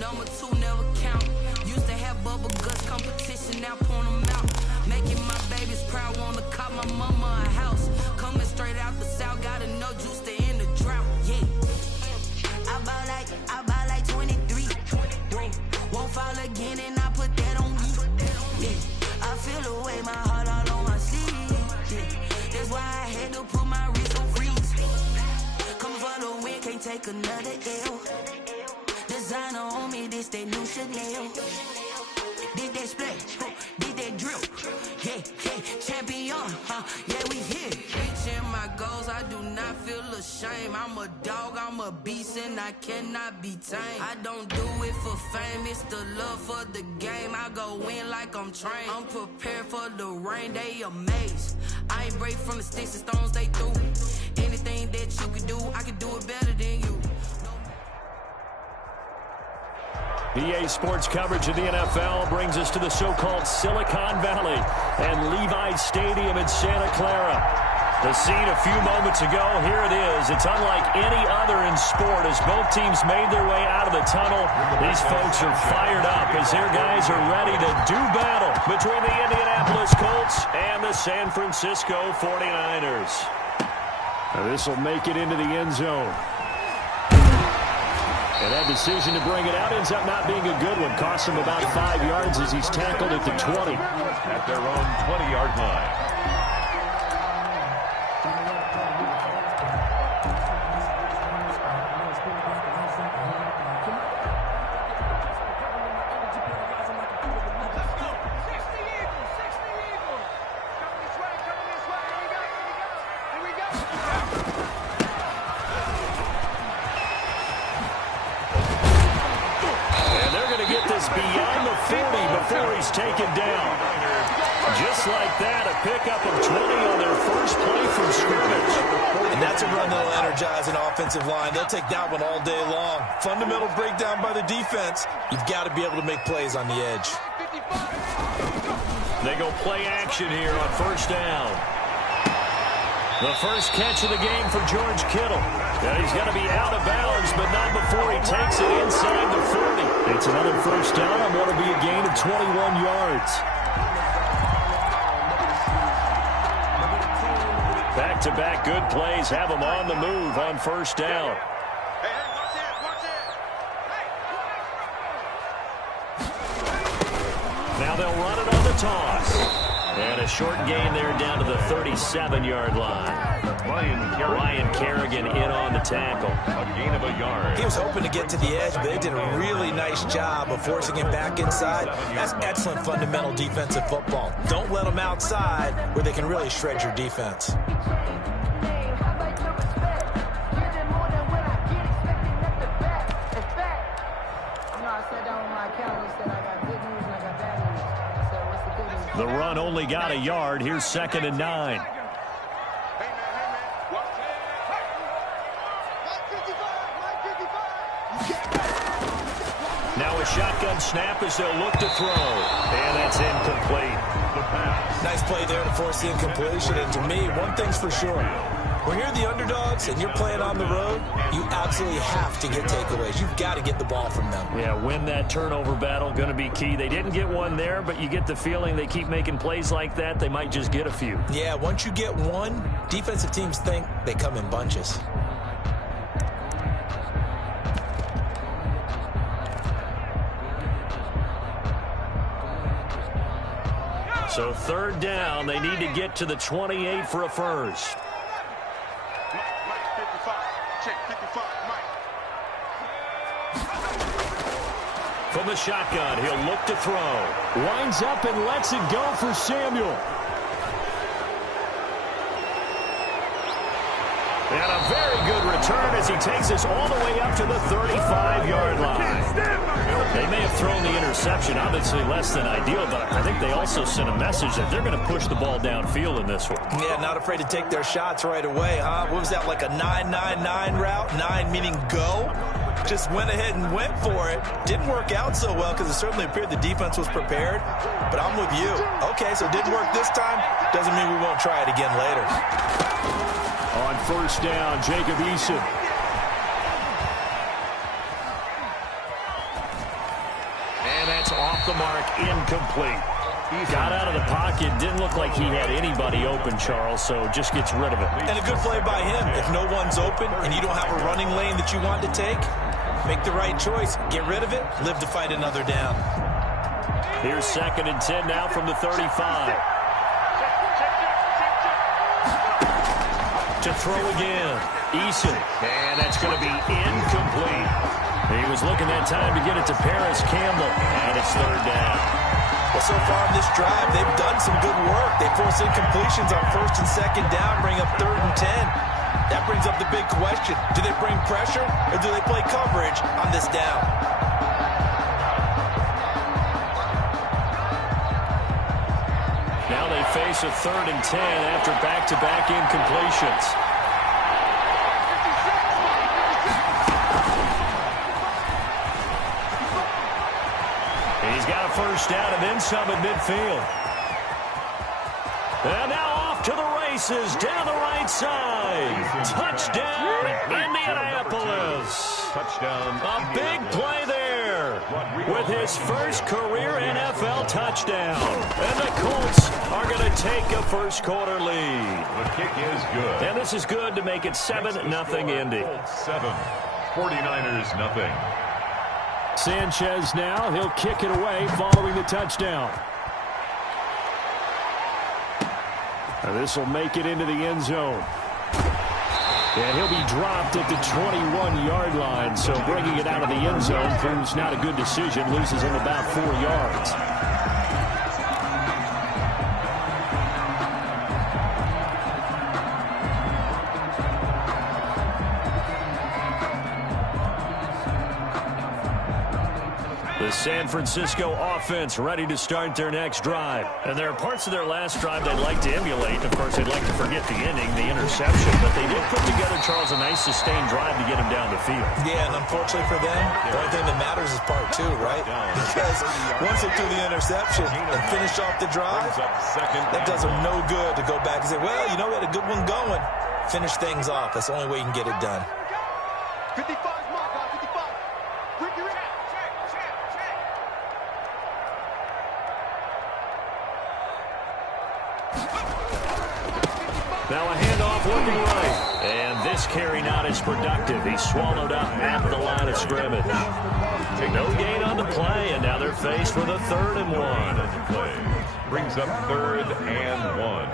Number 2 never count. Used to have bubble guts competition, now point them out. Making my babies proud, wanna call my mama a house. Coming straight out the south, got enough juice to end the drought. Yeah. I bought like 23. Won't fall again, and I put that on me. Yeah. I feel the way, my heart all on my sleeve. Yeah. That's why I had to put my wrist on freeze. Coming for the win, can't take another L. Designer on me, this that new Chanel. Did that splash, did that drill. Yeah, champion, yeah, we here. Reaching my goals, I do not feel ashamed. I'm a dog, I'm a beast, and I cannot be tamed. I don't do it for fame, it's the love for the game. I go in like I'm trained. I'm prepared for the rain, they amazed. I ain't break from the sticks and stones they threw. Anything that you can do, I can do it better than you. EA Sports coverage of the NFL brings us to the so-called Silicon Valley and Levi's Stadium in Santa Clara. The scene a few moments ago, here it is. It's unlike any other in sport as both teams made their way out of the tunnel. These folks are fired up as their guys are ready to do battle between the Indianapolis Colts and the San Francisco 49ers. Now this will make it into the end zone. And that decision to bring it out ends up not being a good one. Costs him about 5 yards as he's tackled at the 20. At their own 20-yard line. Beyond the 40 before he's taken down. Just like that, a pickup of 20 on their first play from scrimmage. And that's a run that'll energize an offensive line. They'll take that one all day long. Fundamental breakdown by the defense. You've got to be able to make plays on the edge. They go play action here on first down. The first catch of the game for George Kittle. Yeah, he's going to be out of bounds, but not before he takes it inside the 40. It's another first down on what will be a gain of 21 yards. Back-to-back good plays have him on the move on first down. Now they'll run it on the toss. And a short gain there down to the 37-yard line. Ryan Kerrigan in on the tackle. A gain of a yard. He was hoping to get to the edge, but they did a really nice job of forcing him back inside. That's excellent fundamental defensive football. Don't let them outside where they can really shred your defense. The run only got a yard. Here's 2nd and 9. Now a shotgun snap as they'll look to throw. And that's incomplete. Nice play there to force the incompletion. And to me, one thing's for sure. When you're the underdogs and you're playing on the road, you absolutely have to get takeaways. You've got to get the ball from them. Yeah, win that turnover battle, going to be key. They didn't get one there, but you get the feeling they keep making plays like that, they might just get a few. Yeah, once you get one, defensive teams think they come in bunches. So 3rd down, they need to get to the 28 for a first. From the shotgun, he'll look to throw. Winds up and lets it go for Samuel. And a very good return as he takes us all the way up to the 35-yard line. They may have thrown the interception, obviously less than ideal, but I think they also sent a message that they're going to push the ball downfield in this one. Yeah, not afraid to take their shots right away, huh? What was that, like a 9-9-9 route? 9 meaning go? Just went ahead and went for it. Didn't work out so well because it certainly appeared the defense was prepared. But I'm with you. Okay, so it didn't work this time. Doesn't mean we won't try it again later. On first down, Jacob Eason. And that's off the mark, incomplete. Got out of the pocket, didn't look like he had anybody open, Charles, so just gets rid of it. And a good play by him. If no one's open and you don't have a running lane that you want to take, make the right choice. Get rid of it, live to fight another down. Here's 2nd and 10 now from the 35. To throw again, Eason, and that's going to be incomplete. He was looking that time to get it to Paris Campbell, and it's 3rd down. Well, so far in this drive, they've done some good work. They force incompletions on 1st and 2nd down, bring up 3rd and 10. That brings up the big question. Do they bring pressure, or do they play coverage on this down? Now they face a 3rd and 10 after back-to-back incompletions. He's got a 1st down and then some at midfield. And now off to the races down the right side. Touchdown, Indianapolis. Touchdown. A big play there with his first career NFL touchdown. And the Colts are going to take a first-quarter lead. The kick is good. And this is good to make it 7-0 Indy. 7. 49ers nothing. Sanchez now, he'll kick it away following the touchdown. And this will make it into the end zone. And he'll be dropped at the 21-yard line, so bringing it out of the end zone proves not a good decision, loses him about 4 yards. The San Francisco offense ready to start their next drive. And there are parts of their last drive they'd like to emulate. Of course, they'd like to forget the inning, the interception. But they did put together, Charles, a nice sustained drive to get him down the field. Yeah, and unfortunately for them, the only thing that matters is part 2, right? Because once they threw the interception and finished off the drive, that does them no good to go back and say, well, you know, we had a good one going. Finish things off. That's the only way you can get it done. 55 mark, 55. Bring your check. Now a handoff looking right. And this carry not as productive. He's swallowed up at the line of scrimmage. No gain on the play, and now they're faced with a 3rd and 1. Brings up 3rd and 1.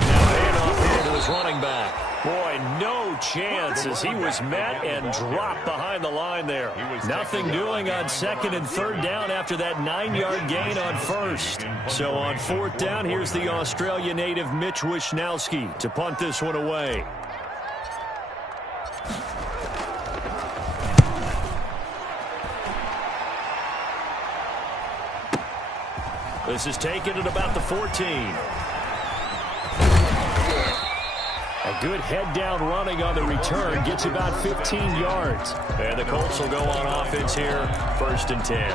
Now handoff here to his running back. Boy, no chance as he was met and dropped behind the line there. Nothing doing on 2nd and 3rd down after that 9-yard gain on 1st. So on 4th down, here's the Australia native Mitch Wishnowsky to punt this one away. This is taken at about the 14. A good head-down running on the return. Gets about 15 yards. And the Colts will go on offense here. 1st and 10.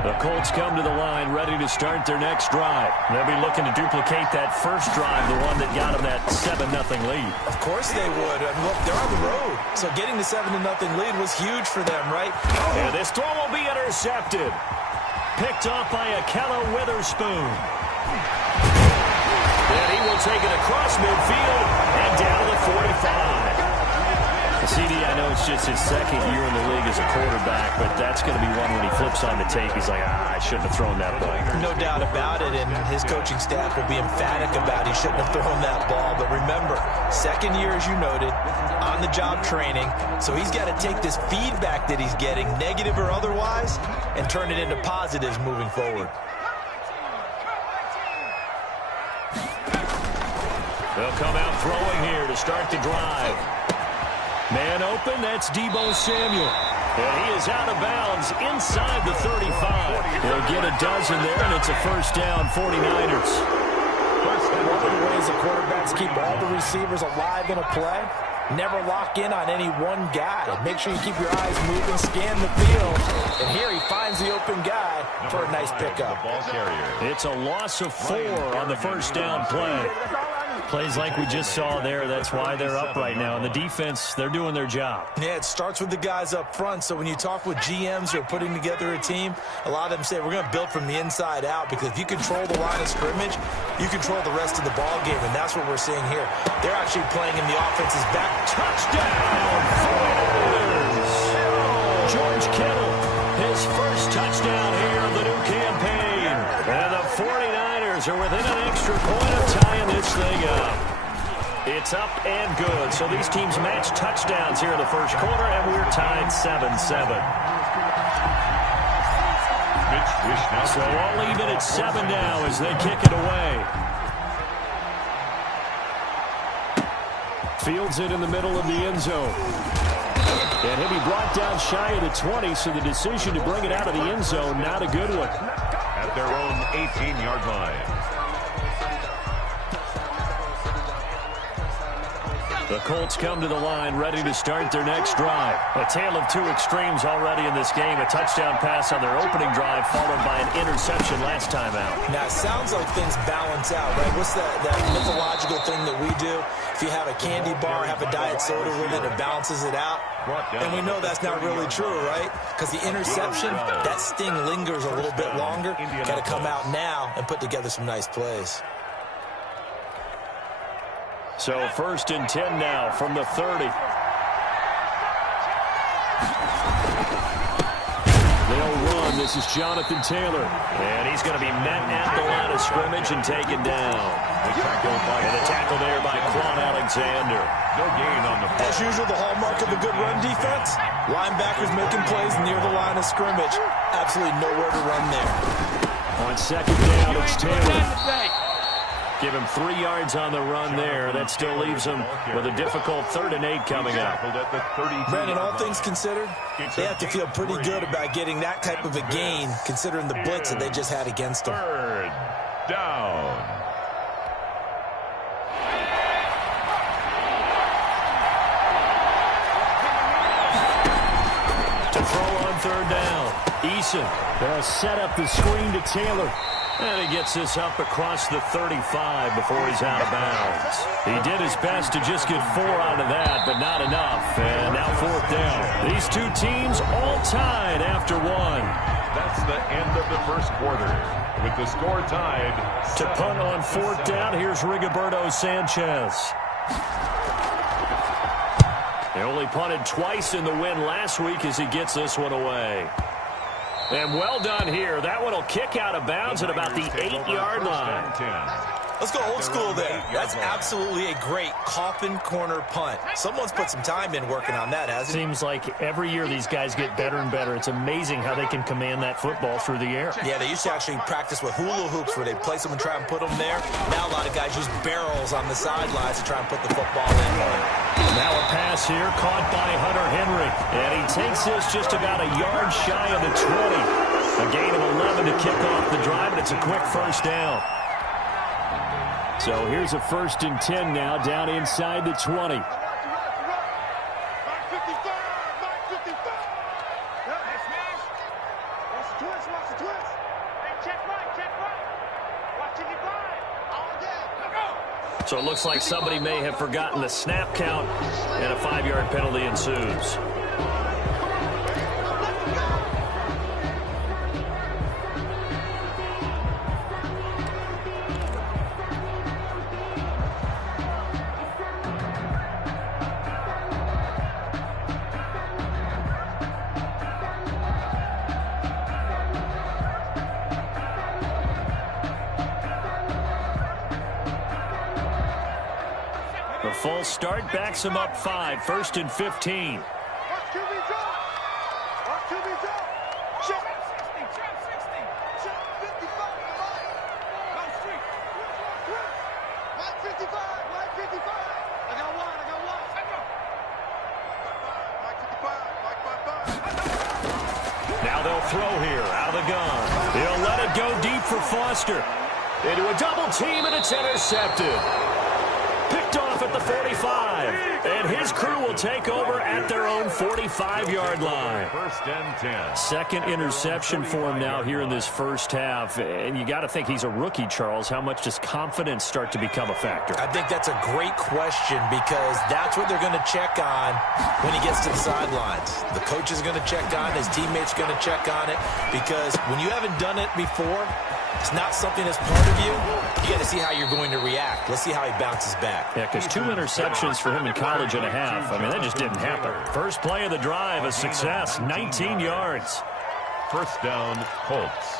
The Colts come to the line ready to start their next drive. They'll be looking to duplicate that first drive, the one that got them that 7-0 lead. Of course they would. I mean, look, they're on the road. So getting the 7-0 lead was huge for them, right? And this throw will be intercepted. Picked off by Akella Witherspoon. And he will take it across midfield and down to the 45. CD, I know it's just his 2nd year in the league as a quarterback, but that's going to be one when he flips on the tape. He's like, I shouldn't have thrown that ball. No doubt about it, and his coaching staff will be emphatic about he shouldn't have thrown that ball. But remember, 2nd year, as you noted, on-the-job training, so he's got to take this feedback that he's getting, negative or otherwise, and turn it into positives moving forward. They'll come out throwing here to start the drive. Man open, that's Deebo Samuel. And he is out of bounds inside the 35. He'll get a dozen there, and it's a 1st down, 49ers. One of the ways the quarterbacks keep all the receivers alive in a play Never lock in on any one guy. Make sure you keep your eyes moving, scan the field. And here he finds the open guy for a nice pickup. It's a loss of 4 on the first down play. Plays like we just saw there. That's why they're up right now. And the defense, they're doing their job. Yeah, it starts with the guys up front. So when you talk with GMs who are putting together a team, a lot of them say we're going to build from the inside out, because if you control the line of scrimmage, you control the rest of the ball game, and that's what we're seeing here. They're actually playing in the offense's back. Touchdown! George Kittle, his first touchdown here of the new campaign. And the 49ers are within an extra point of tying this thing up. It's up and good. So these teams match touchdowns here in the first quarter, and we're tied 7-7. So all even at 7 now as they kick it away. Fields it in the middle of the end zone. And he'll be brought down shy of the 20, so the decision to bring it out of the end zone, not a good one. At their own 18-yard line. The Colts come to the line, ready to start their next drive. A tale of two extremes already in this game. A touchdown pass on their opening drive, followed by an interception last time out. Now, it sounds like things balance out, right? What's that mythological thing that we do? If you have a candy bar, have a diet soda with it, it balances it out. And we know that's not really true, right? Because the interception, that sting lingers a little bit longer. Got to come out now and put together some nice plays. So 1st and 10 now from the 30. They'll run. This is Jonathan Taylor. And he's going to be met at the line of scrimmage and taken down. And a tackle there by Quan Alexander. No gain on the play. As usual, the hallmark of a good run defense, linebackers making plays near the line of scrimmage. Absolutely nowhere to run there. On 2nd down, it's Taylor. Give him 3 yards on the run there. That still leaves him with a difficult 3rd and 8 coming up. Brandon, all things considered, they have to feel pretty good about getting that type of a gain, considering the blitz that they just had against them. 3rd down. To throw on 3rd down. Eason. They'll set up the screen to Taylor. And he gets this up across the 35 before he's out of bounds. He did his best to just get 4 out of that, but not enough. And now 4th down. These two teams all tied after 1. That's the end of the first quarter. With the score tied. To punt on 4th down, here's Rigoberto Sanchez. He only punted twice in the win last week as he gets this one away. And well done here. That one will kick out of bounds at about the 8-yard line. Let's go old school there. That's absolutely a great coffin corner punt. Someone's put some time in working on that, hasn't it? Seems like every year these guys get better and better. It's amazing how they can command that football through the air. Yeah, they used to actually practice with hula hoops where they place them and try and put them there. Now a lot of guys use barrels on the sidelines to try and put the football in. Now a pass here caught by Hunter Henry. And he takes this just about a yard shy of the 20. A gain of 11 to kick off the drive, and it's a quick 1st down. So here's a 1st and 10 now, down inside the 20. So it looks like somebody may have forgotten the snap count, and a 5-yard penalty ensues. The false start backs him up 5, 1st and 15. Now they'll throw here, out of the gun. He'll let it go deep for Foster. Into a double team, and it's intercepted. Picked off off at the 45. And his crew will take over at their own 45-yard line. First and 10. Second interception for him now here in this first half. And you got to think he's a rookie, Charles. How much does confidence start to become a factor? I think that's a great question because that's what they're going to check on when he gets to the sidelines. The coach is going to check on it. His teammates are going to check on it because when you haven't done it before, it's not something that's part of you. You got to see how you're going to react. Let's see how he bounces back. Yeah, because 2 interceptions for him in college and a half. I mean, that just didn't happen. First play of the drive, a success, 19 yards. First down, Colts.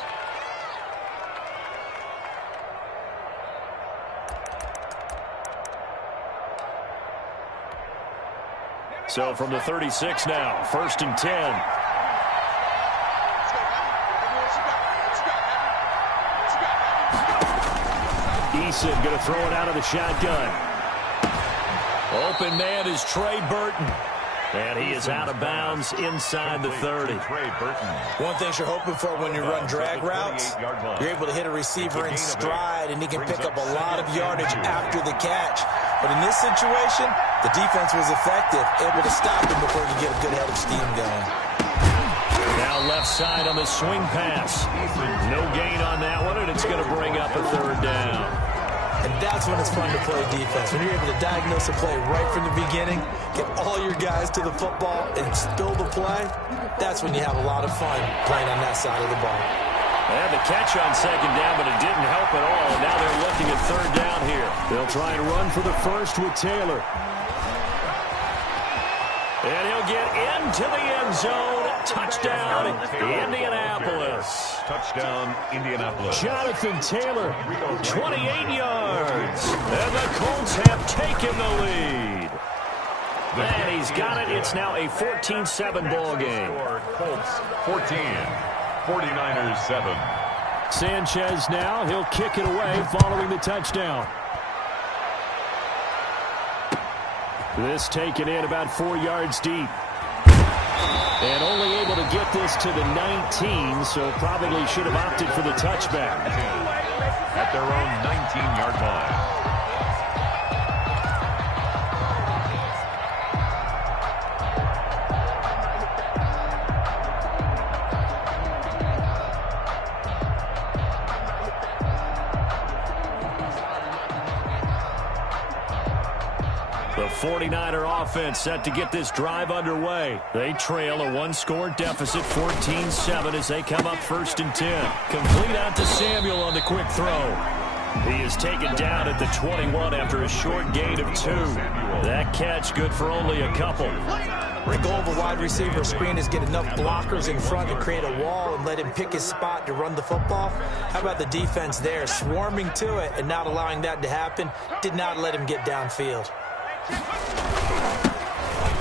So from the 36 now, first and 10. Eason going to throw it out of the shotgun. Open man is Trey Burton. And he is out of bounds inside the 30. One thing you're hoping for when you run drag routes, you're able to hit a receiver in stride, and he can pick up a lot of yardage after the catch. But in this situation, the defense was effective, able to stop him before he could get a good head of steam going. Now left side on the swing pass. No gain on that one, and it's going to bring up a third down. And that's when it's fun to play defense. When you're able to diagnose a play right from the beginning, get all your guys to the football, and spill the play, that's when you have a lot of fun playing on that side of the ball. They had the catch on second down, but it didn't help at all. And now they're looking at third down here. They'll try and run for the first with Taylor. And he'll get into the end zone. Touchdown, Indianapolis. Touchdown, Indianapolis. Jonathan Taylor, 28 yards. And the Colts have taken the lead. And he's got it. It's now a 14-7 ball game. Colts 14, 49ers 7. Sanchez now, he'll kick it away following the touchdown. This taken in about 4 yards deep. And only able to get this to the 19, so probably should have opted for the touchback. At their own 19-yard line. The 49er offense set to get this drive underway. They trail a one-score deficit, 14-7, as they come up first and 10. Complete out to Samuel on the quick throw. He is taken down at the 21 after a short gain of 2. That catch good for only a couple. The goal of a wide receiver screen is get enough blockers in front to create a wall and let him pick his spot to run the football. How about the defense there, swarming to it and not allowing that to happen? Did not let him get downfield.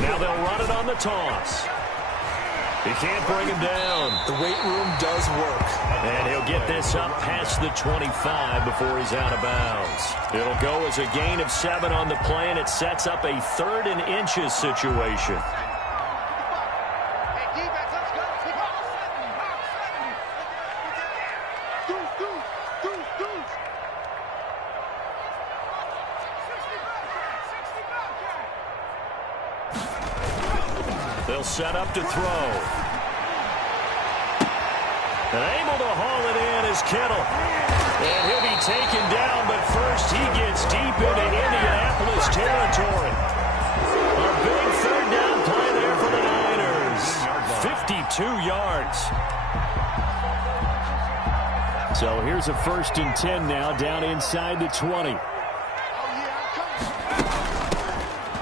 Now they'll run it on the toss. He can't bring him down. The weight room does work. And he'll get this up past the 25 before he's out of bounds. It'll go as a gain of 7 on the play, and it sets up a 3rd and inches situation. They'll set up to throw. And able to haul it in is Kittle. And he'll be taken down, but first he gets deep into Indianapolis territory. A big 3rd down play there for the Niners. 52 yards. So here's a 1st and 10 now, down inside the 20.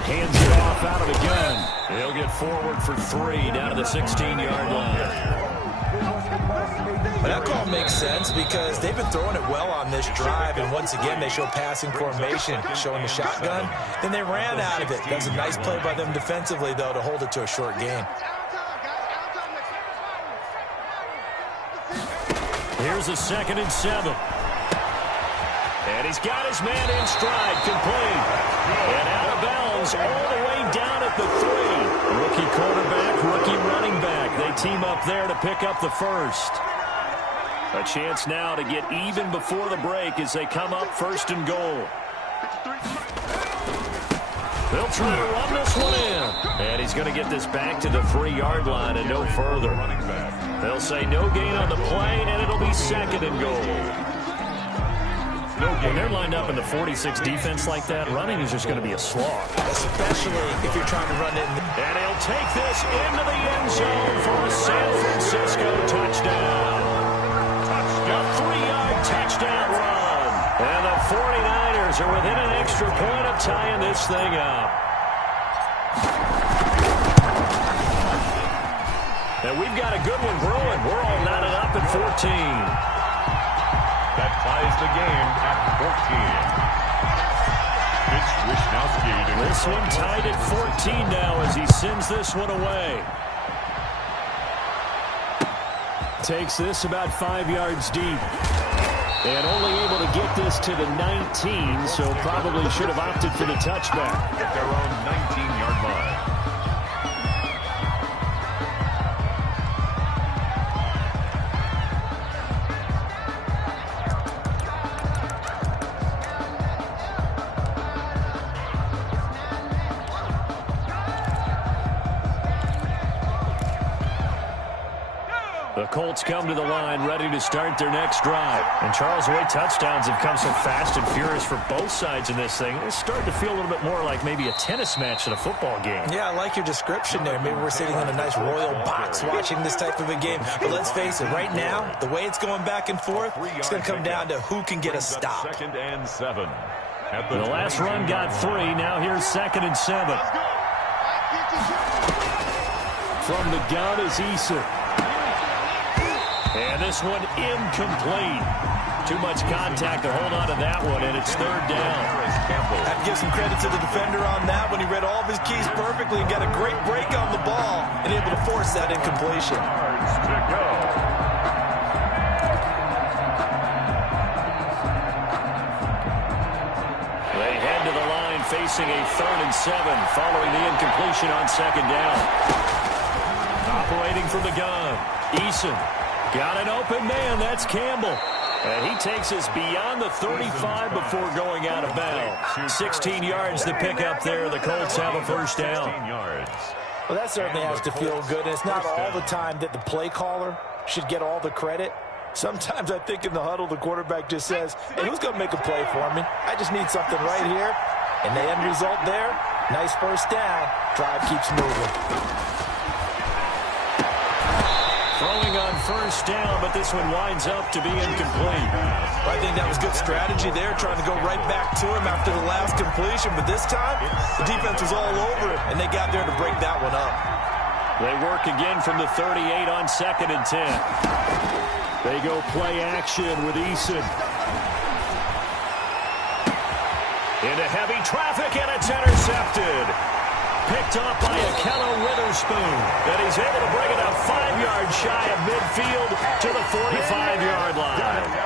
Hands it off out of the gun. He'll get forward for 3 down to the 16-yard line. That call makes sense because they've been throwing it well on this drive, and once again they show passing formation, showing the shotgun. Then they ran out of it. That's a nice play by them defensively, though, to hold it to a short gain. Here's a 2nd and 7. And he's got his man in stride, complete. And out of bounds all the way down at the 3. Rookie quarterback, rookie running back. They team up there to pick up the first. A chance now to get even before the break as they come up 1st and goal. They'll try to run this one in. And he's going to get this back to the 3-yard line and no further. They'll say no gain on the play, and it'll be second and goal. When they're lined up in the 46 defense like that, running is just going to be a slog. Especially if you're trying to run it. And he'll take this into the end zone for a San Francisco touchdown. A 3-yard touchdown run. And the 49ers are within an extra point of tying this thing up. And we've got a good one brewing. We're all knotted up at 14. That ties the game at 14. This one tied at 14 now as he sends this one away. Takes this about 5 yards deep. And only able to get this to the 19, so probably should have opted for the touchback. At their own 19-yard line. The Colts come to the line, ready to start their next drive. And Charles, the way touchdowns have come so fast and furious for both sides in this thing, it's starting to feel a little bit more like maybe a tennis match than a football game. Yeah, I like your description there. Maybe we're sitting in a nice royal box watching this type of a game. But let's face it, right now, the way it's going back and forth, it's going to come down to who can get a stop. 2nd and 7. The last run got 3. Now here's 2nd and 7. From the gun is Eason. And this one incomplete. Too much contact to hold on to that one, and it's 3rd down. I have to give some credit to the defender on that when he read all of his keys perfectly and got a great break on the ball and able to force that incompletion. They head to the line facing a 3rd and 7 following the incompletion on 2nd down. Operating from the gun, Eason. Got an open man, that's Campbell. And he takes us beyond the 35 before going out of bounds. 16 yards to pick up there. The Colts have a 1st down. Well, that certainly has to feel good. And it's not all the time that the play caller should get all the credit. Sometimes I think in the huddle, the quarterback just says, hey, who's going to make a play for me? I just need something right here. And the end result there, nice 1st down. Drive keeps moving. Throwing on 1st down, but this one winds up to be incomplete. I think that was good strategy there, trying to go right back to him after the last completion. But this time, the defense was all over it, and they got there to break that one up. They work again from the 38 on 2nd and 10. They go play action with Eason. Into heavy traffic, and it's intercepted. Picked up by Akello Witherspoon. And he's able to bring it up 5 yards shy of midfield to the 45-yard line.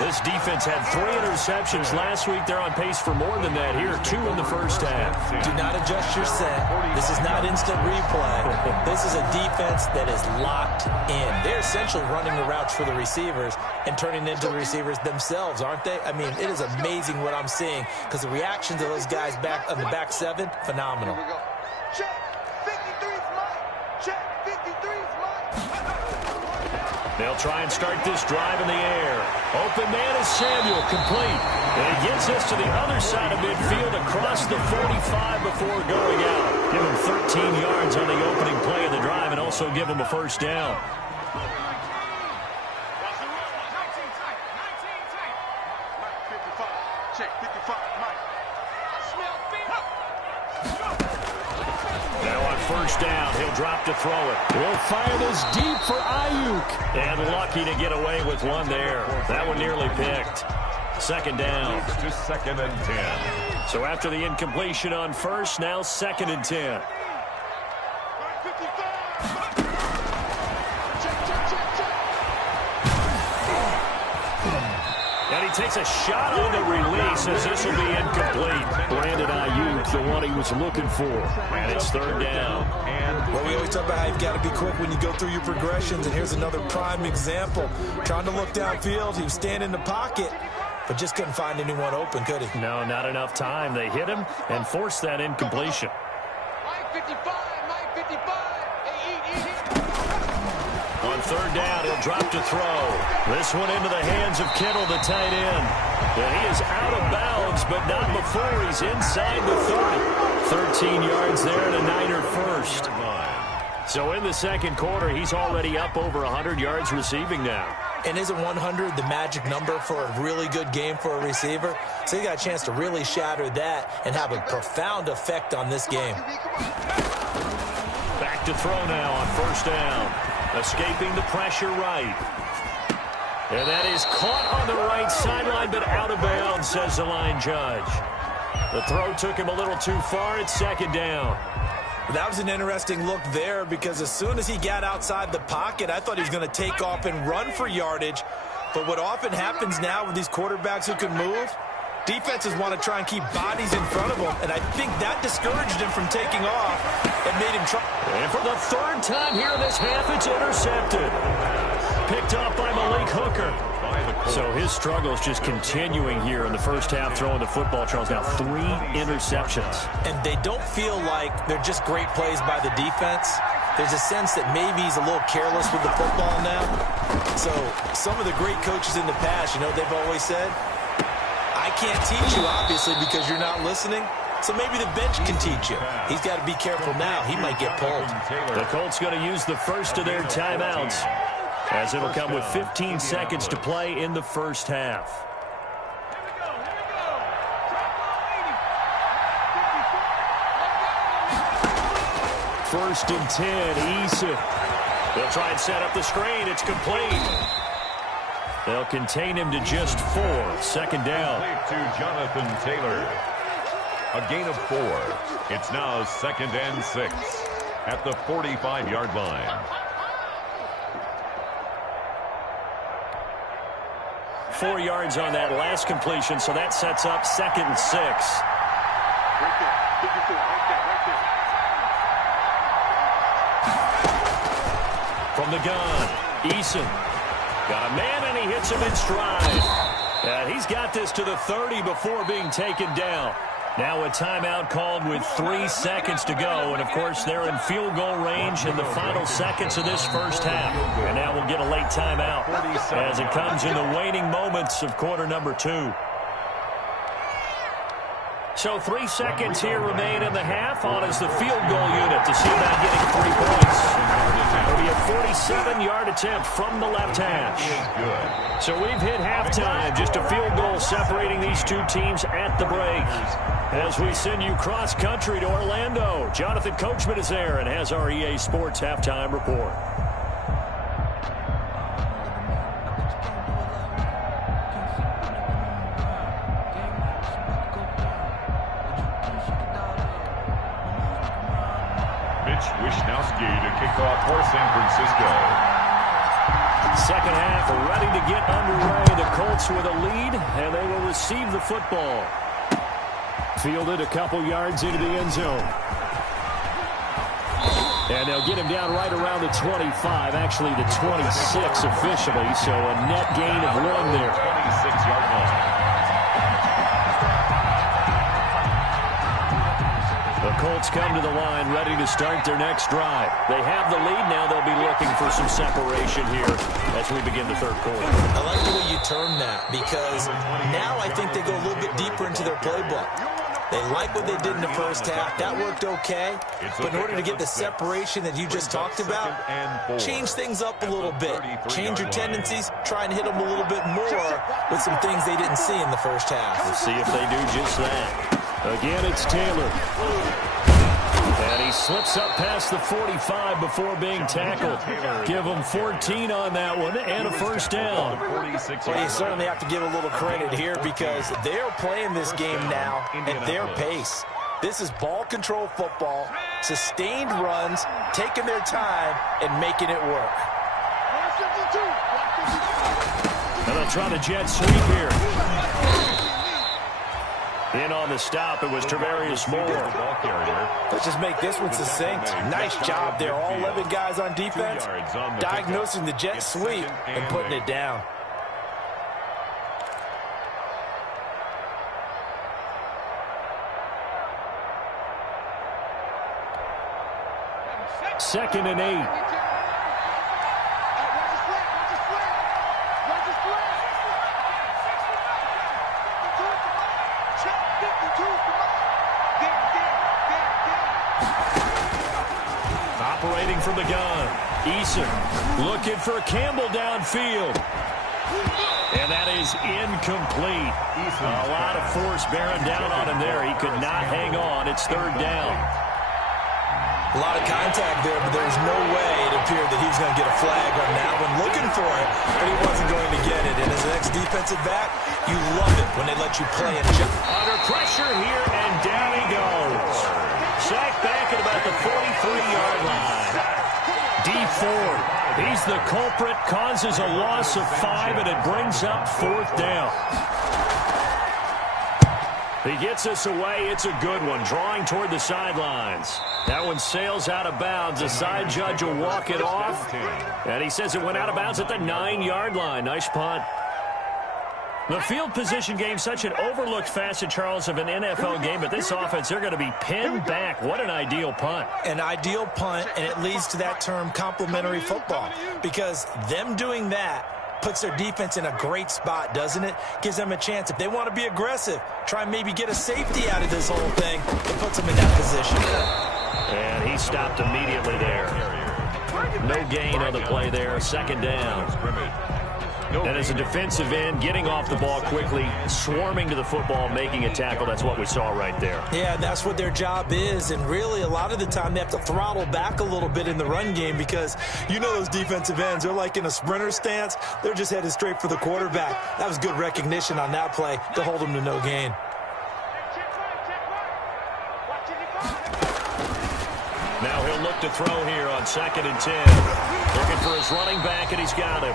This defense had 3 interceptions last week. They're on pace for more than that here. 2 in the 1st half. Do not adjust your set. This is not instant replay. This is a defense that is locked in. They're essentially running the routes for the receivers and turning into the receivers themselves, aren't they? I mean, it is amazing what I'm seeing because the reactions of those guys back on the back 7, phenomenal. Check. 53's Mike. Check. 53's Mike. They'll try and start this drive in the air. Open man is Samuel, complete. And he gets us to the other side of midfield across the 45 before going out. Give him 13 yards on the opening play of the drive and also give him a 1st down. Check. 55 Mike. Now on 1st down, he'll drop to throw it. He'll fire this deep for Ayuk. And lucky to get away with one there. That one nearly picked. 2nd down. To 2nd and 10. So after the incompletion on 1st, now 2nd and 10. And he takes a shot on the release as this will be incomplete. Brandon Ayuk, the one he was looking for. And it's 3rd down. Well, we always talk about how you've got to be quick when you go through your progressions, and here's another prime example. Trying to look downfield, he was standing in the pocket, but just couldn't find anyone open, could he? No, not enough time. They hit him and forced that incompletion. Mike 55, Mike 55. On third down, he'll drop to throw. This one into the hands of Kittle, the tight end. And he is out of bounds, but not before he's inside the 30. 13 yards there and a Niner first. So in the second quarter, he's already up over 100 yards receiving now. And isn't 100 the magic number for a really good game for a receiver? So he got a chance to really shatter that and have a profound effect on this game. Back to throw now on first down. Escaping the pressure right. And that is caught on the right sideline, but out of bounds, says the line judge. The throw took him a little too far. It's second down. That was an interesting look there because as soon as he got outside the pocket, I thought he was going to take off and run for yardage. But what often happens now with these quarterbacks who can move, defenses want to try and keep bodies in front of them, and I think that discouraged him from taking off and made him try. And for the third time here this half, it's intercepted. Picked up by Malik Hooker. So his struggles just continuing here in the first half, throwing the football. Charles, now 3 interceptions. And they don't feel like they're just great plays by the defense. There's a sense that maybe he's a little careless with the football now. So some of the great coaches in the past, you know, they've always said, I can't teach you, obviously, because you're not listening. So maybe the bench can teach you. He's got to be careful now. He might get pulled. The Colts going to use the first of their timeouts, as it'll come with 15 seconds to play in the first half. First and 10, Eason. They'll try and set up the screen. It's complete. They'll contain him to just 4. Second down. To Jonathan Taylor. A gain of 4. It's now second and 6 at the 45-yard line. 4 yards on that last completion, so that sets up second and 6. Right there. 54, right there. From the gun, Eason. Got a man, and he hits him in stride. And he's got this to the 30 before being taken down. Now a timeout called with 3 seconds to go. And, of course, they're in field goal range in the final seconds of this first half. And now we'll get a late timeout as it comes in the waning moments of quarter number 2. So 3 seconds here remain in the half. On is the field goal unit to see about getting 3 points. It'll be a 47-yard attempt from the left hash. So we've hit halftime. Just a field goal separating these two teams at the break. As we send you cross-country to Orlando, Jonathan Coachman is there and has our EA Sports halftime report. To kick off for San Francisco. Second half ready to get underway. The Colts with a lead, and they will receive the football. Fielded a couple yards into the end zone. And they'll get him down right around the 25, actually the 26 officially, so a net gain of 1 there. 26-yard line. The Colts come to the line ready to start their next drive. They have the lead. Now they'll be looking for some separation here as we begin the third quarter. I like the way you term that because now I think they go a little bit deeper into their playbook. They like what they did in the first half. That worked okay. But in order to get the separation that you just talked about, change things up a little bit. Change your tendencies. Try and hit them a little bit more with some things they didn't see in the first half. We'll see if they do just that. Again, it's Taylor. And he slips up past the 45 before being tackled. Give him 14 on that one and a first down. Well, you certainly have to give a little credit here because they're playing this game now at their pace. This is ball control football, sustained runs, taking their time, and making it work. And they'll try the jet sweep here. In on the stop, it was Travarius Moore. Let's just make this one succinct. Nice job there. All 11 guys on defense, diagnosing the jet sweep and putting it down. 2nd and 8. Operating from the gun. Eason looking for Campbell downfield. And that is incomplete. A lot of force bearing down on him there. He could not hang on. It's 3rd down. A lot of contact there, but there was no way it appeared that he was going to get a flag on that one. Looking for it, but he wasn't going to get it. And as an ex-defensive back, you love it when they let you play and jump. Under pressure here, and down he goes. Sacked back at about the 43-yard line. D4, he's the culprit, causes a loss of 5, and it brings up 4th down. He gets us away. It's a good one, drawing toward the sidelines. That one sails out of bounds. The side judge will walk it off, and he says it went out of bounds at the 9-yard line. Nice punt. The field position game, such an overlooked facet, Charles, of an NFL game, but this offense, they're going to be pinned back. What an ideal punt. An ideal punt, and it leads to that term complementary football, because them doing that puts their defense in a great spot, doesn't it? Gives them a chance. If they want to be aggressive, try and maybe get a safety out of this whole thing, it puts them in that position. And he stopped immediately there. No gain on the play there. 2nd down. And as a defensive end, getting off the ball quickly, swarming to the football, making a tackle, that's what we saw right there. Yeah, that's what their job is, and really a lot of the time they have to throttle back a little bit in the run game because you know those defensive ends, they're like in a sprinter stance. They're just headed straight for the quarterback. That was good recognition on that play to hold them to no gain. Now he'll look to throw here on 2nd and 10. Looking for his running back, and he's got him.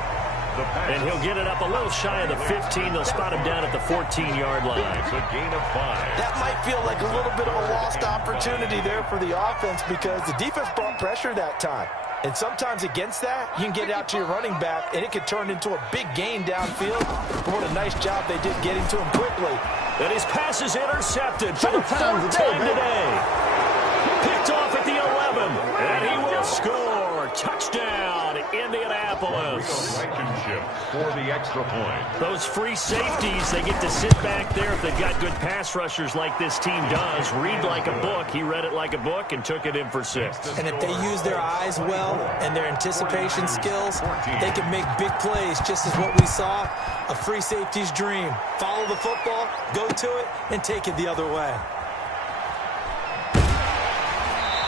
And he'll get it up a little shy of the 15. They'll spot him down at the 14-yard line. It's a gain of 5. That might feel like a little bit of a lost opportunity there for the offense because the defense brought pressure that time. And sometimes against that, you can get out to your running back, and it could turn into a big gain downfield. But what a nice job they did getting to him quickly. And his pass is intercepted for the 4th time today. Picked off at the 11, and he will score. Touchdown, Indianapolis. Relationship for the extra point. Those free safeties, they get to sit back there if they've got good pass rushers like this team does. Read like a book. He read it like a book and took it in for 6. And if they use their eyes well and their anticipation skills, they can make big plays, just as what we saw, a free safety's dream. Follow the football, go to it, and take it the other way.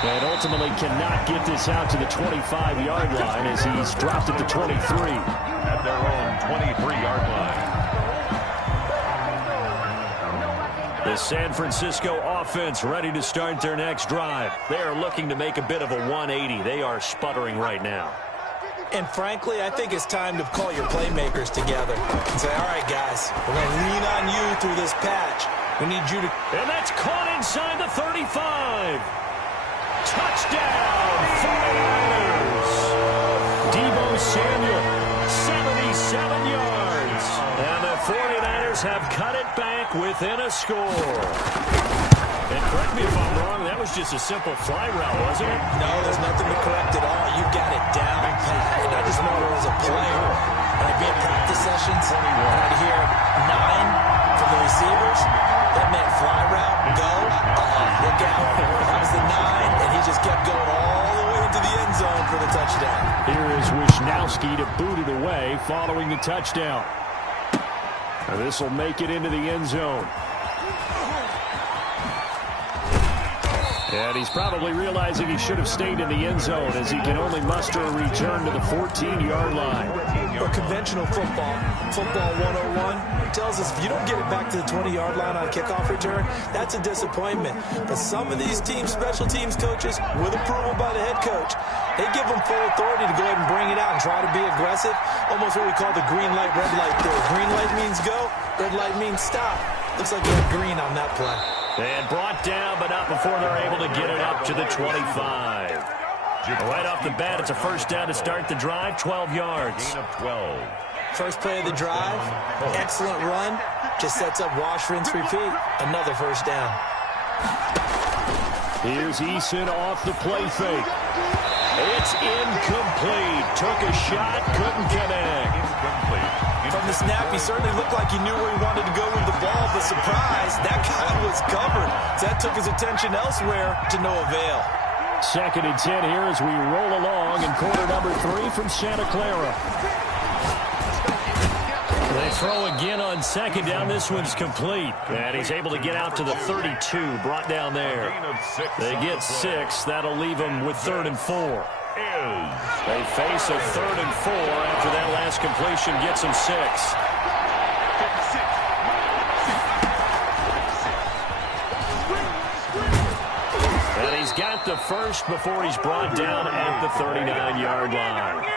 And ultimately cannot get this out to the 25-yard line as he's dropped at the 23. At their own 23-yard line. The San Francisco offense ready to start their next drive. They are looking to make a bit of a 180. They are sputtering right now. And frankly, I think it's time to call your playmakers together and say, all right, guys, we're going to lean on you through this patch. We need you to... And that's caught inside the 35. Touchdown, 49ers. Deebo Samuel, 77 yards. And the 49ers have cut it back within a score. And correct me if I'm wrong, that was just a simple fly route, wasn't it? No, there's nothing to correct at all. You've got it down pat. And I just know as a player, when I'd be at practice sessions, and I'd hear 9 from the receivers, that meant fly route, go, look out. That was the 9, and he just kept going all the way into the end zone for the touchdown. Here is Wisnowski to boot it away following the touchdown. And this will make it into the end zone. And he's probably realizing he should have stayed in the end zone as he can only muster a return to the 14-yard line. Or conventional football, football 101, tells us if you don't get it back to the 20-yard line on a kickoff return, that's a disappointment. But some of these teams, special teams coaches, with approval by the head coach, they give them full authority to go ahead and bring it out and try to be aggressive. Almost what we call the green light, red light theory. Green light means go, red light means stop. Looks like you had green on that play. And brought down, but not before they're able to get it up to the 25. Right off the bat, it's a first down to start the drive, 12 yards. Gain of 12. First play of the drive, excellent run. Just sets up wash, rinse, repeat. Another first down. Here's Eason off the play fake. It's incomplete. Took a shot, couldn't connect. Incomplete. From the snap, he certainly looked like he knew where he wanted to go with the ball, but surprise, that guy was covered. So that took his attention elsewhere to no avail. 2nd and 10 here as we roll along in quarter number 3 from Santa Clara. They throw again on 2nd down. This one's complete. And he's able to get out to the 32, brought down there. They get 6. That'll leave them with 3rd and 4. They face a 3rd and 4 after that last completion gets them 6. And he's got the first before he's brought down at the 39-yard line.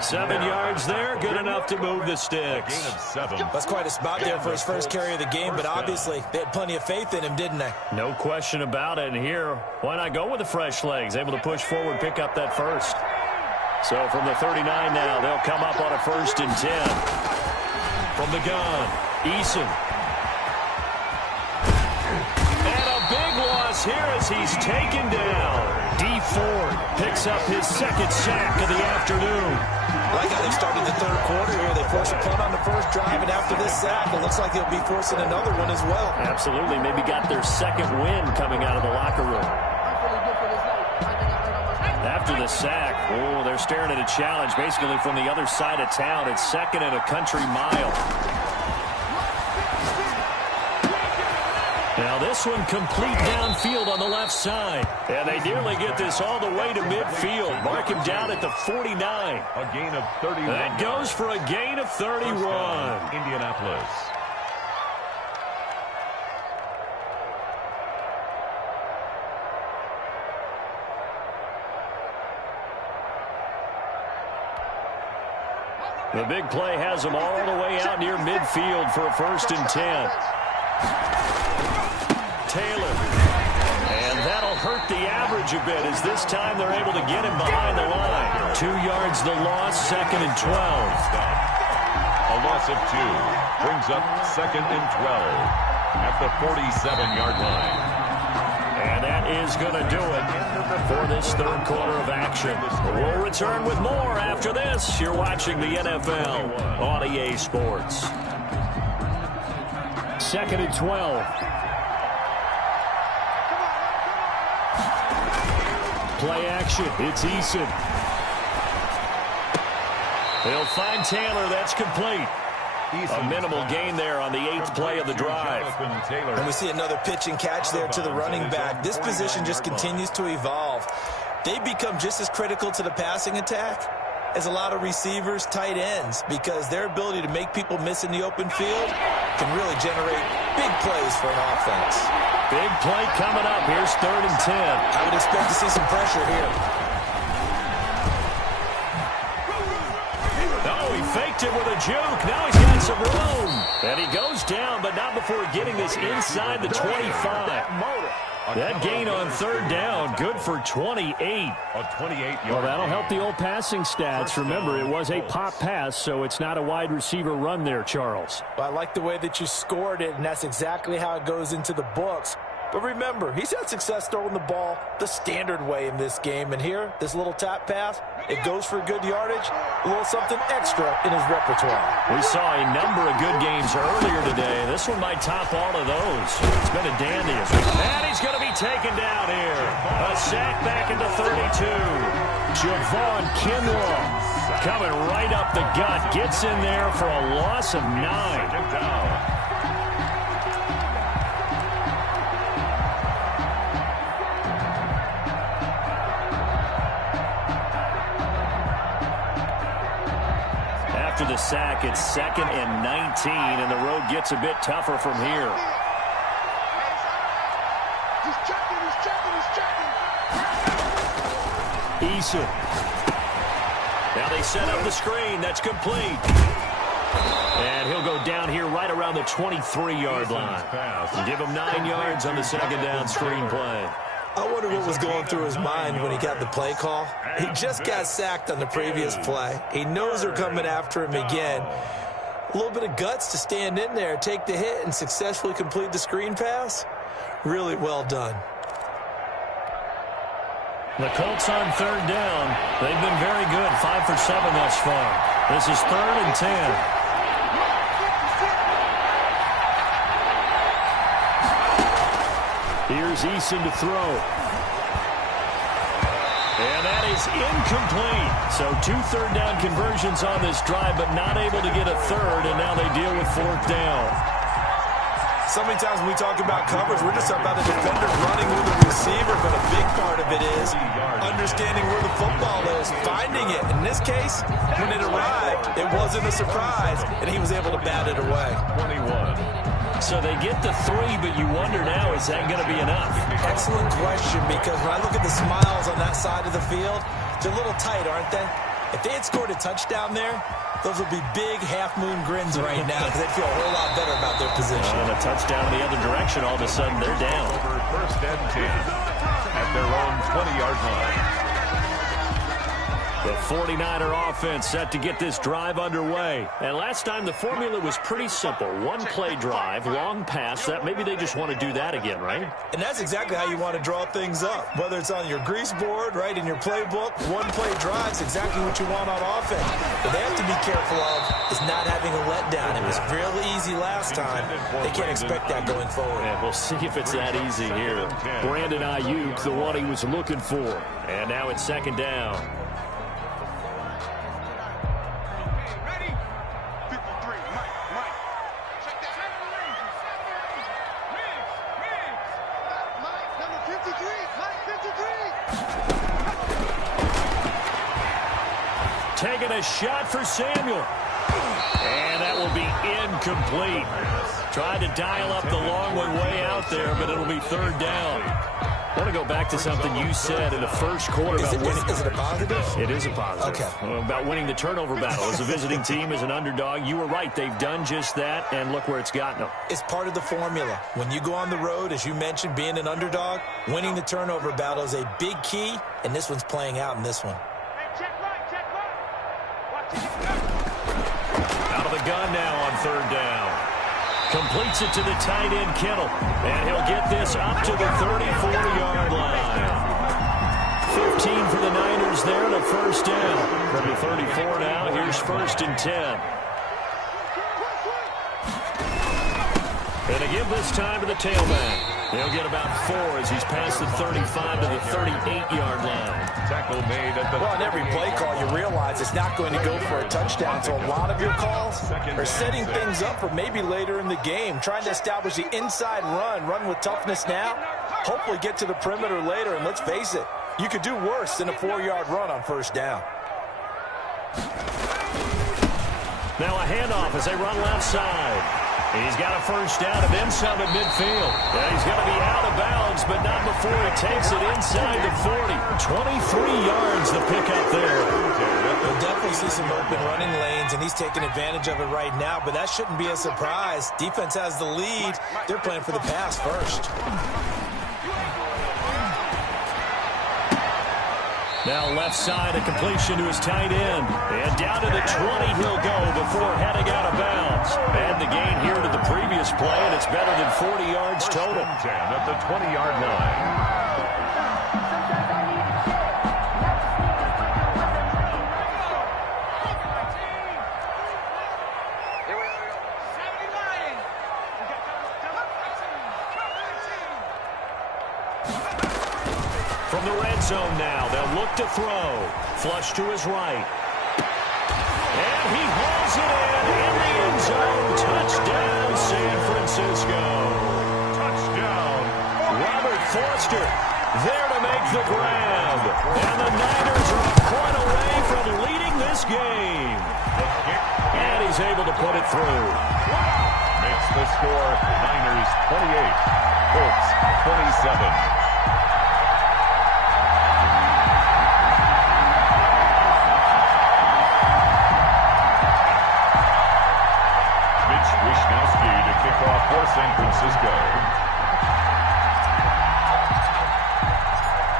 7 yards there, good enough to move the sticks. That's quite a spot there for his first carry of the game, but obviously they had plenty of faith in him, didn't they? No question about it. And here, why not go with the fresh legs? Able to push forward, pick up that first. So from the 39 now, they'll come up on a 1st and 10. From the gun, Eason. And a big loss here as he's taken down. D. Ford picks up his 2nd sack of the afternoon. Like how they started the 3rd quarter here. They forced a punt on the first drive, and after this sack, it looks like they'll be forcing another one as well. Absolutely. Maybe got their 2nd win coming out of the locker room. After the sack, oh, they're staring at a challenge basically from the other side of town. It's 2nd and a country mile. Now this one complete downfield on the left side. And they nearly get this all the way to midfield. Mark him down at the 49. A gain of 31. That goes for a gain of 31. Indianapolis. The big play has them all the way out near midfield for a 1st and 10. Taylor. And that'll hurt the average a bit as this time they're able to get him behind the line. 2 yards the loss, 2nd and 12. A loss of 2 brings up 2nd and 12 at the 47-yard line. And that is going to do it for this 3rd quarter of action. We'll return with more after this. You're watching the NFL on EA Sports. 2nd and 12. Play action. It's Eason. They'll find Taylor. That's complete. A minimal gain there on the 8th play of the drive. And we see another pitch and catch there to the running back. This position just continues to evolve. They become just as critical to the passing attack as a lot of receivers, tight ends, because their ability to make people miss in the open field can really generate big plays for an offense. Big play coming up. Here's 3rd and 10. I would expect to see some pressure here. Oh, he faked it with a juke. Now he's got some room. And he goes down, but not before getting this inside the 25. That gain on 3rd down, good for 28. A 28-yard. Well, that'll help the old passing stats. Remember, it was a pop pass, so it's not a wide receiver run there, Charles. Well, I like the way that you scored it, and that's exactly how it goes into the books. But remember, he's had success throwing the ball the standard way in this game. And here, this little tap pass, it goes for good yardage, a little something extra in his repertoire. We saw a number of good games earlier today. This one might top all of those. It's been a dandy. And he's going to be taken down here. A sack back into 32. Javon Kinlaw coming right up the gut. Gets in there for a loss of 9. After the sack, it's 2nd and 19, and the road gets a bit tougher from here. He's checking. Eason. Now they set up the screen. That's complete. And he'll go down here right around the 23-yard line. Give him 9 yards on the 2nd down screen play. I wonder what was going through his mind when he got the play call. He just got sacked on the previous play. He knows they're coming after him again. A little bit of guts to stand in there, take the hit, and successfully complete the screen pass. Really well done. The Colts on third down. They've been very good, 5 for 7 thus far. This is 3rd and 10. Here's Eason to throw. And that is incomplete. So 2 third-down conversions on this drive, but not able to get a third, and now they deal with 4th down. So many times when we talk about coverage, we're just talking about a defender running with a receiver, but a big part of it is understanding where the football is, finding it. In this case, when it arrived, it wasn't a surprise, and he was able to bat it away. 21. So they get the 3, but you wonder now, is that going to be enough? Excellent question, because when I look at the smiles on that side of the field, they're a little tight, aren't they? If they had scored a touchdown there, those would be big half-moon grins right now because they'd feel a whole lot better about their position. And a touchdown in the other direction, all of a sudden they're down. Over 1st and 10 at their own 20-yard line. The 49er offense set to get this drive underway. And last time the formula was pretty simple. One-play drive, long pass. That maybe they just want to do that again, right? And that's exactly how you want to draw things up. Whether it's on your grease board, right, in your playbook, one-play drive's exactly what you want on offense. What they have to be careful of is not having a letdown. It was real easy last time. They can't expect that going forward. And we'll see if it's that easy here. Brandon Ayuk, the one he was looking for. And now it's 2nd down. Taking a shot for Samuel. And that will be incomplete. Tried to dial up the long one way out there, but it'll be 3rd down. I want to go back to something you said in the first quarter about winning. Is it a positive? It is a positive. Okay. About winning the turnover battle. As a visiting team, as an underdog, you were right. They've done just that, and look where it's gotten them. It's part of the formula. When you go on the road, as you mentioned, being an underdog, winning the turnover battle is a big key, and this one's playing out in this one. Out of the gun now on 3rd down. Completes it to the tight end, Kittle. And he'll get this up to the 34-yard line. 15 for the Niners there to 1st down. From the 34 now, here's 1st and 10. And they give this time to the tailback. He'll get about 4 as he's past the 35 to the 38-yard line. Tackle made at the... Well, on every play call, you realize it's not going to go for a touchdown. So a lot of your calls are setting things up for maybe later in the game, trying to establish the inside run with toughness now, hopefully get to the perimeter later. And let's face it, you could do worse than a 4-yard run on 1st down. Now a handoff as they run left side. He's got a 1st down and then some at midfield. And he's going to be out of bounds, but not before he takes it inside the 40. 23 yards the pickup there. We'll definitely see some open running lanes, and he's taking advantage of it right now, but that shouldn't be a surprise. Defense has the lead. They're playing for the pass first. Now left side, a completion to his tight end. And down to the 20 he'll go before heading out of bounds. And the gain here to the previous play, and it's better than 40 yards total. 10 at the 20-yard line. From the red zone now, they'll look to throw. Flush to his right. And he hauls it in the end zone. Touchdown, San Francisco. Touchdown. Robert Foster there to make the grab. And the Niners are a point away from leading this game. And he's able to put it through. Makes the score Niners 28, Colts 27. For San Francisco.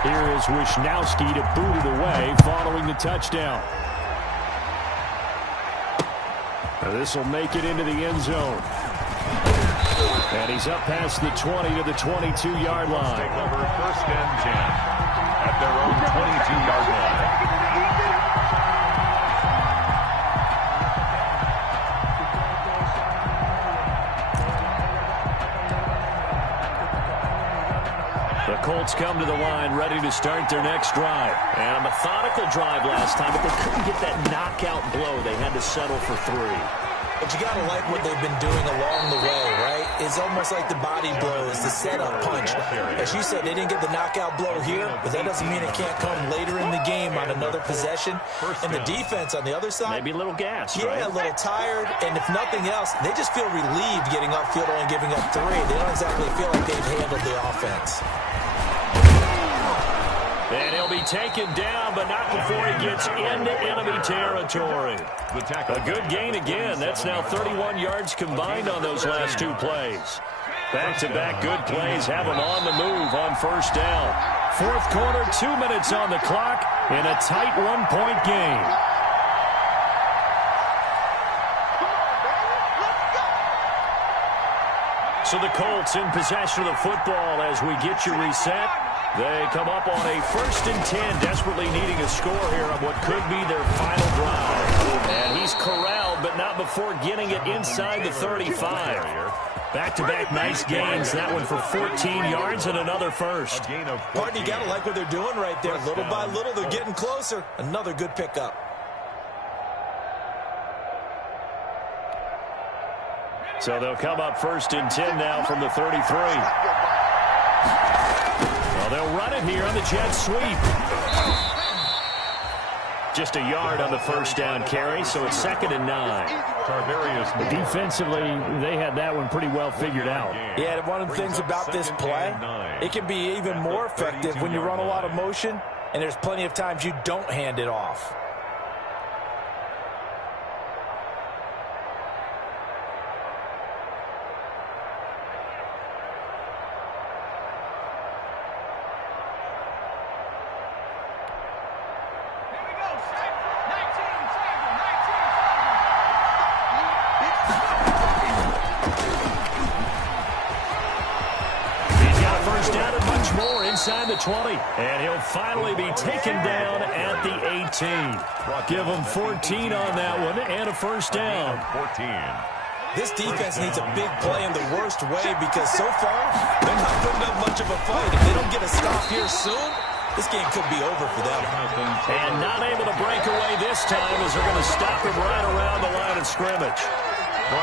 Here is Wisnowski to boot it away following the touchdown. Now this will make it into the end zone. And he's up past the 20 to the 22-yard line. Take over 1st and 10 at their own 22-yard line. The Colts come to the line ready to start their next drive. And a methodical drive last time, but they couldn't get that knockout blow. They had to settle for 3. But you got to like what they've been doing along the way, right? It's almost like the body blows, the setup punch. As you said, they didn't get the knockout blow here, but that doesn't mean it can't come later in the game on another possession. And the defense on the other side, maybe a little gassed, yeah, right? A little tired. And if nothing else, they just feel relieved getting upfield only giving up 3. They don't exactly feel like they've handled the offense. And he'll be taken down, but not before he gets into enemy territory. A good gain again. That's now 31 yards combined on those last 2 plays. Back-to-back good plays have them on the move on first down. Fourth quarter, 2 minutes on the clock in a tight 1-point game. So the Colts in possession of the football as we get you reset. They come up on a 1st and 10, desperately needing a score here on what could be their final drive. And he's corralled, but not before getting it inside the 35. Back-to-back nice gains. That one for 14 yards and another first. Pardon, you got to like what they're doing right there. Little by little, they're getting closer. Another good pickup. So they'll come up 1st and 10 now from the 33. Well, they'll run it here on the jet sweep. Just a yard on the first down carry, so it's 2nd and 9. Defensively, they had that one pretty well figured out. Yeah, and one of the things about this play, it can be even more effective when you run a lot of motion, and there's plenty of times you don't hand it off. Inside the 20, and he'll finally be taken down at the 18. Give him 14 on that one and a first down. 14. This defense needs a big play in the worst way because so far they're not putting up much of a fight. If they don't get a stop here soon, this game could be over for them. And not able to break away this time as they're going to stop him right around the line of scrimmage.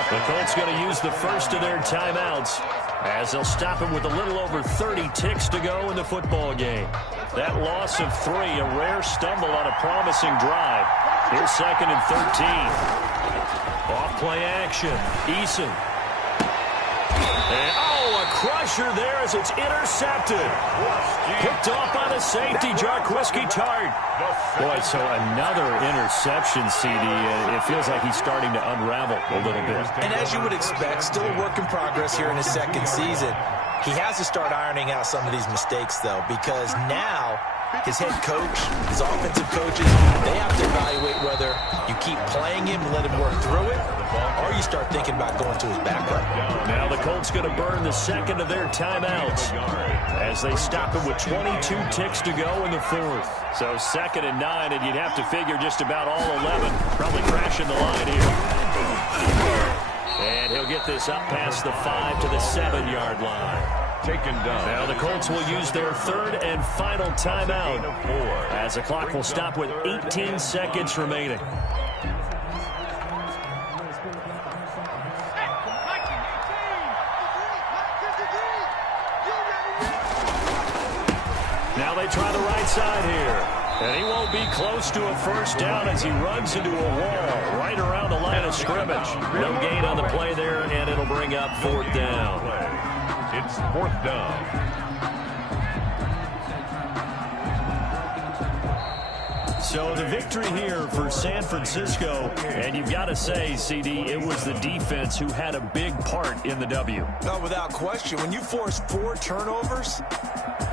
The Colts going to use the first of their timeouts as they'll stop him with a little over 30 ticks to go in the football game. That loss of 3, a rare stumble on a promising drive. Here's 2nd and 13. Off-play action. Eason. And, a crusher there as it's intercepted. Picked off by the safety, Jarquiski Tart. Boy, so another interception, CD. It feels like he's starting to unravel a little bit. And as you would expect, still a work in progress here in his 2nd season. He has to start ironing out some of these mistakes, though, because now his head coach, his offensive coaches, they have to evaluate whether you keep playing him and let him work through it, or you start thinking about going to his backup. Now the Colts going to burn the 2nd of their timeouts as they stop him with 22 ticks to go in the 4th. So 2nd and 9, and you'd have to figure just about all 11 probably crashing the line here. And he'll get this up past the 5 to the 7-yard line. Taken down. Now the Colts will use their 3rd and final timeout as the clock will stop with 18 seconds remaining. Now they try the right side here. And he won't be close to a first down as he runs into a wall right around the line of scrimmage. No gain on the play there, and it'll bring up 4th down. It's 4th down. So the victory here for San Francisco, and you've got to say, CD, it was the defense who had a big part in the W. No, without question. When you force 4 turnovers,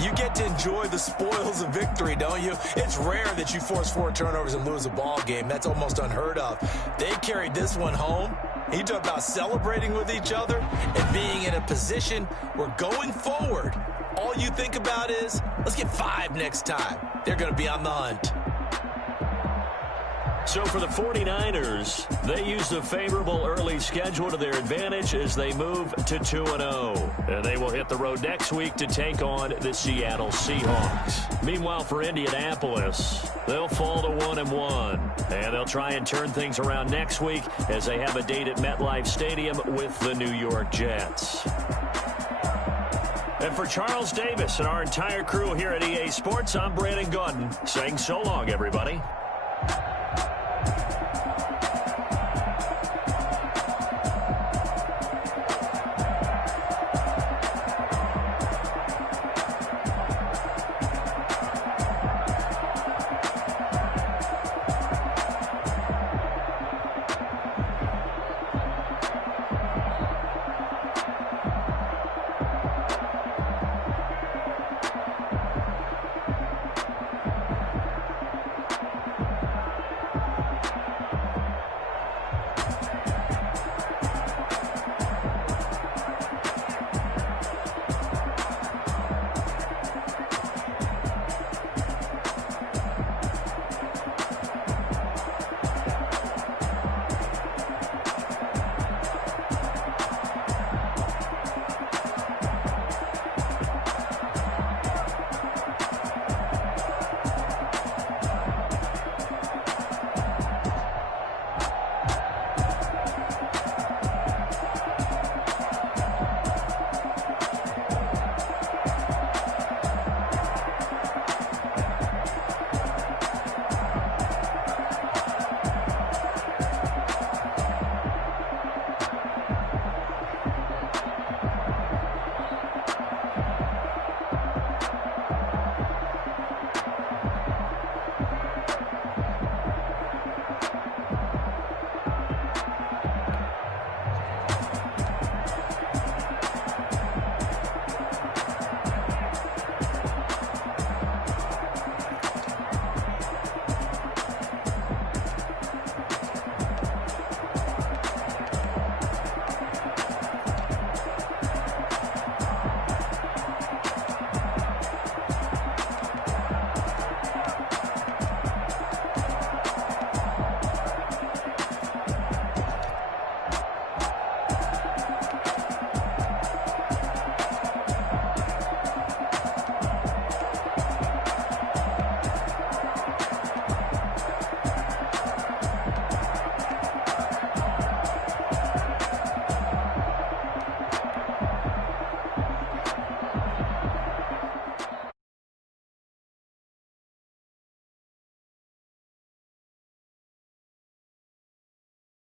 you get to enjoy the spoils of victory, don't you? It's rare that you force 4 turnovers and lose a ball game. That's almost unheard of. They carried this one home. You talk about celebrating with each other and being in a position where going forward, all you think about is, let's get 5 next time. They're going to be on the hunt. So for the 49ers, they used a favorable early schedule to their advantage as they move to 2-0. And they will hit the road next week to take on the Seattle Seahawks. Meanwhile, for Indianapolis, they'll fall to 1-1. And they'll try and turn things around next week as they have a date at MetLife Stadium with the New York Jets. And for Charles Davis and our entire crew here at EA Sports, I'm Brandon Gaudin saying so long, everybody.